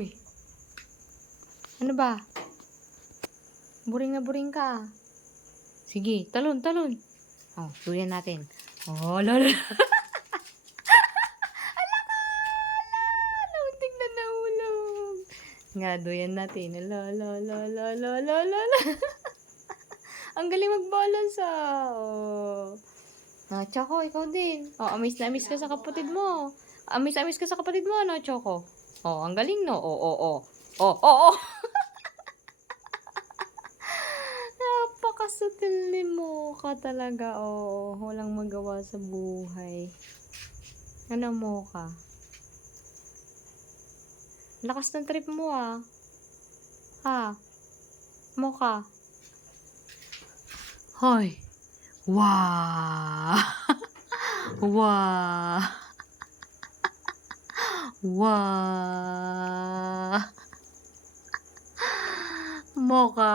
Uy, ano ba? Buring na buring ka. Sige, talon, talon. Oh, duyan natin. Oh, lala. Muntik na nahulog. Nga, duyan natin. La, la, la, la, la, la, la, la. Ang galing mag-balance Oh. Ah, Choco, ikaw din. Oh, amis na amis ka sa kapatid mo. Amis ka sa kapatid mo, ano, Choco? Oh, ang galing, no? Oh, oh, oh. Oh, oh, oh. Napakasutil ni Mocha talaga. Oh, walang magawa sa buhay. Ano, Mocha? Lakas ng trip mo, ah. Ha? Mocha? Hoy. Wow. Wow. Wow. Mocha.